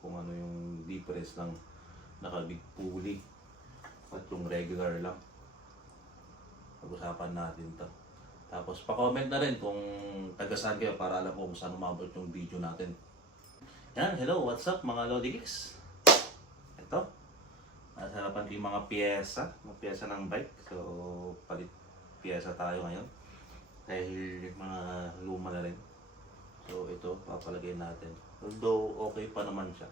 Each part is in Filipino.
kung ano yung difference ng naka-big pulley at yung regular lang. Pag-usapan natin to. Tapos pa-comment na rin kung taga-saan kayo para alam ko kung saan umabot yung video natin. Yan, hello, what's up mga Lodi Geeks? Ito, nasa harapan ko yung mga piyesa ng bike. So, palit piyesa tayo ngayon. Dahil mga luma na rin. So, ito, papalagay natin. Although, okay pa naman siya.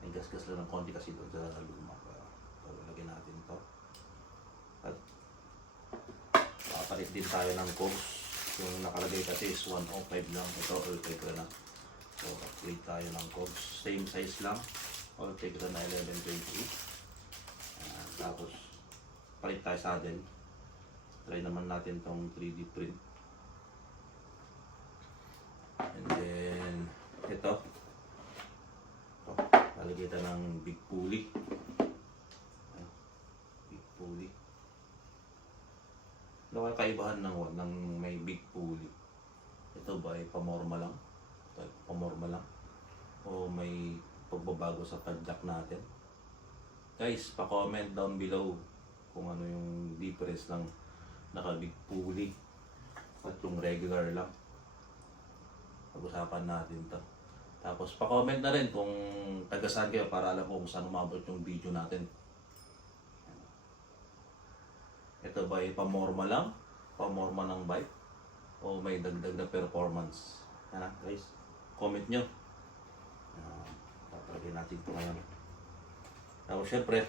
May gas-gas lang ng konti kasi doon sa luma. Papalagay natin ito. At papalit din tayo ng cogs. Yung nakalagay kasi is 105 lang. Ito, all-taker na. So, upgrade tayo ng cogs. Same size lang. All-taker na 1128. Tapos, palit tayo saddle. Try naman natin tong 3D print. And then, ito. Lalagay tayo ng big pulley. Big pulley. Ano kaya kaibahan ng may big pulley? Ito ba ay pamorma lang? Ito ay pamorma lang? O may pagbabago sa padjack natin? Guys, pa-comment down below kung ano yung difference ng naka-big pulley at yung regular lang. Pag-usapan natin to. Tapos pa-comment na rin kung taga-saan kayo para alam ko kung saan umabot yung video natin. Ito ba ay pamorma lang? Pamorma ng bike? O may dagdag na performance? Guys, comment nyo. Papalagay natin ito ngayon. Tapos syempre,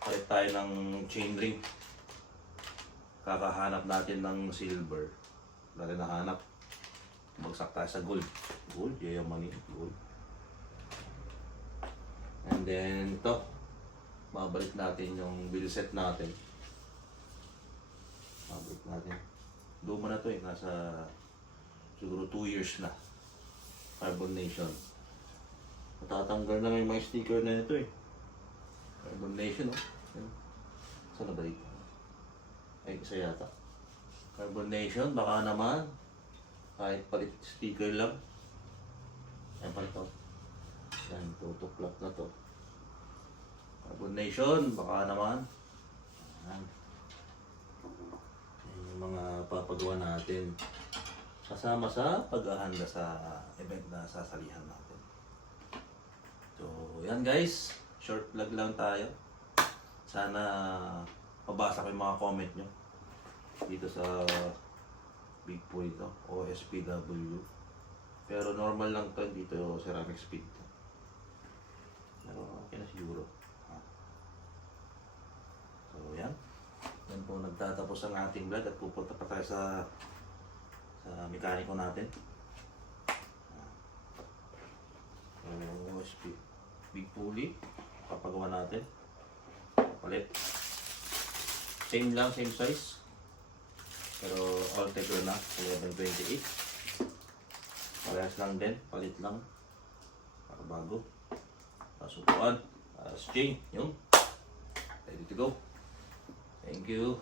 palit tayo ng chain ring. Kakahanap natin ng silver. Dahil nahanap. Bagsak tayo sa gold. Gold, yayaman yun. Gold. And then ito. Babalik natin yung wheel set natin. Babalik natin. Luma na to eh. Nasa siguro 2 years na. Carbonation. Matatanggal na yung mga sticker na ito eh. Carbonation oh. Saan na balik? Ay, isa yata. Carbonation, baka naman. Kahit palit sticker lang. Ayan pa ito. Yan, tutuklap na to. Carbonation, baka naman. Ayan. Yan yung mga papagawa natin. Kasama sa paghahanda sa event na sasalihan natin. So, yan guys. Short vlog lang tayo. Sana mabasa ko yung mga comment nyo dito sa big pulley ito, OSPW. Pero normal lang to dito, ceramic speed to. Pero okay na siguro. So yan. Yan po nagtatapos ang ating vlog at pupunta pa tayo sa mekaniko natin. OSP big pulley. Papagawa natin. Palit. Same lang, same size. Pero all-taker na, 1128. Parehas lang din, palit lang. Para bago. Pasupuan, chain, yun. Ready to go. Thank you.